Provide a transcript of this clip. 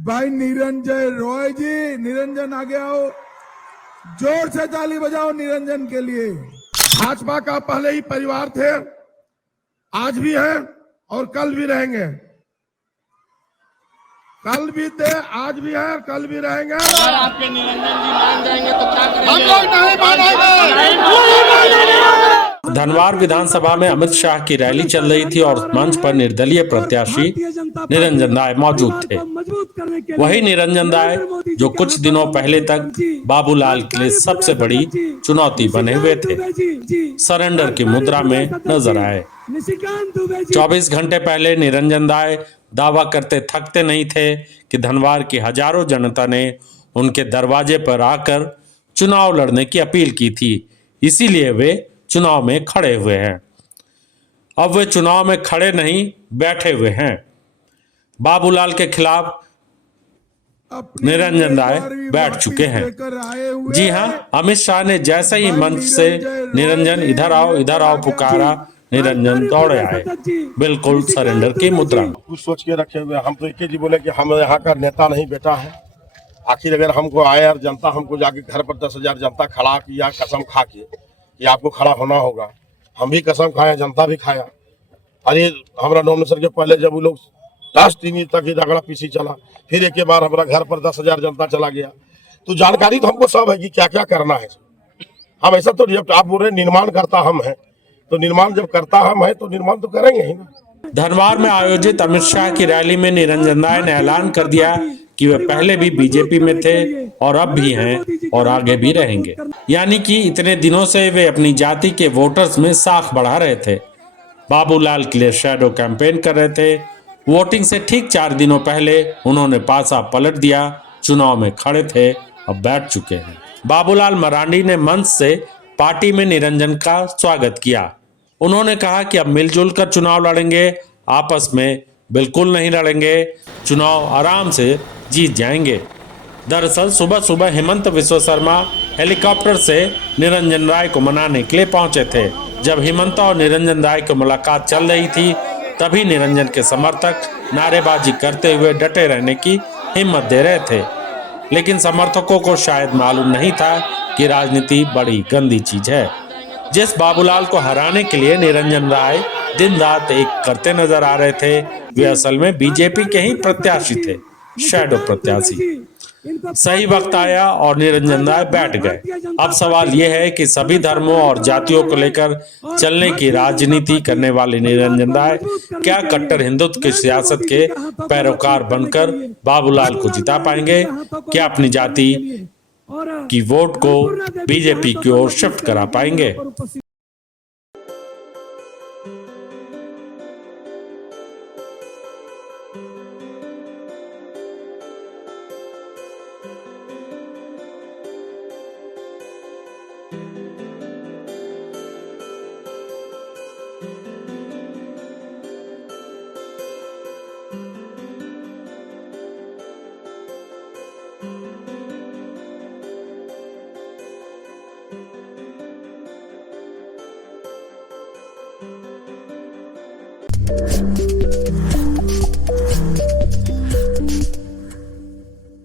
भाई निरंजन रॉय जी, निरंजन आगे आओ, जोर से ताली बजाओ निरंजन के लिए। भाजपा का पहले ही परिवार थे, आज भी है और कल भी रहेंगे। कल भी थे, आज भी है, कल भी रहेंगे। अगर आपके निरंजन जी मान जाएंगे तो क्या करेंगे? हम लोग नहीं मानेंगे। धनवार विधानसभा में अमित शाह की रैली चल रही थी और मंच पर निर्दलीय प्रत्याशी निरंजन राय मौजूद थे। वही निरंजन राय जो कुछ दिनों पहले तक बाबूलाल के लिए सबसे बड़ी चुनौती बने हुए थे, सरेंडर की मुद्रा में नजर आए। 24 घंटे पहले निरंजन राय दावा करते थकते नहीं थे कि धनवार की हजारों जनता ने उनके दरवाजे पर आकर चुनाव लड़ने की अपील की थी, इसीलिए वे चुनाव में खड़े हुए हैं। अब वे चुनाव में खड़े नहीं बैठे हुए हैं। बाबूलाल के खिलाफ निरंजन राय बैठ चुके हैं। जी हां, अमित शाह ने जैसे ही मंच से निरंजन इधर आओ पुकारा, निरंजन दौड़े आए, बिल्कुल सरेंडर की मुद्रा। कुछ सोच के रखे हुए हम तो एक ही बोले कि हम यहाँ का नेता नहीं बेटा है। आखिर अगर हमको आए और जनता हमको जाके घर पर 10,000 जनता खड़ा किया कसम खा के कि आपको खड़ा होना होगा, हम भी कसम खाया, जनता भी खाया। अरे हमारा नॉमिनेशन के पहले जब वो लोग लास्ट 3 तक ही रगड़ा पीछी चला, फिर एक बार हमारा घर पर 10,000 जनता चला गया, तो जानकारी तो हमको सब है कि क्या क्या करना है। हम ऐसा तो जब आप बोल रहे निर्माण करता हम है, तो निर्माण जब करता हम है तो निर्माण तो करेंगे ही ना। धनवार में आयोजित अमित शाह की रैली में निरंजन राय ने ऐलान कर दिया कि वे पहले भी बीजेपी में थे और अब भी हैं और आगे भी रहेंगे। यानी कि इतने दिनों से वे अपनी जाति के वोटर्स में साख बढ़ा रहे थे, बाबूलाल के लिए शैडो कैंपेन कर रहे थे। वोटिंग से ठीक 4 दिनों पहले उन्होंने पासा पलट दिया, चुनाव में खड़े थे, अब बैठ चुके हैं। बाबूलाल मरांडी ने मंच से पार्टी में निरंजन का स्वागत किया। उन्होंने कहा कि अब मिलजुल कर चुनाव लड़ेंगे, आपस में बिल्कुल नहीं लड़ेंगे, चुनाव आराम से जीत जाएंगे। दरअसल सुबह सुबह हेमंत विश्व शर्मा हेलीकॉप्टर से निरंजन राय को मनाने के लिए पहुंचे थे। जब हेमंत और निरंजन राय की मुलाकात चल रही थी, तभी निरंजन के समर्थक नारेबाजी करते हुए डटे रहने की हिम्मत दे रहे थे, लेकिन समर्थकों को शायद मालूम नहीं था कि राजनीति बड़ी गंदी चीज है। जिस बाबूलाल को हराने के लिए निरंजन राय दिन रात एक करते नजर आ रहे थे, वे असल में बीजेपी के ही प्रत्याशी थे, शैडो प्रत्याशी। सही वक्त आया और निरंजन राय बैठ गए। अब सवाल यह है कि सभी धर्मों और जातियों को लेकर चलने की राजनीति करने वाले निरंजन राय क्या कट्टर हिंदुत्व की सियासत के पैरोकार बनकर बाबूलाल को जिता पाएंगे? क्या अपनी जाति की वोट को बीजेपी की ओर शिफ्ट करा पाएंगे? Thank you.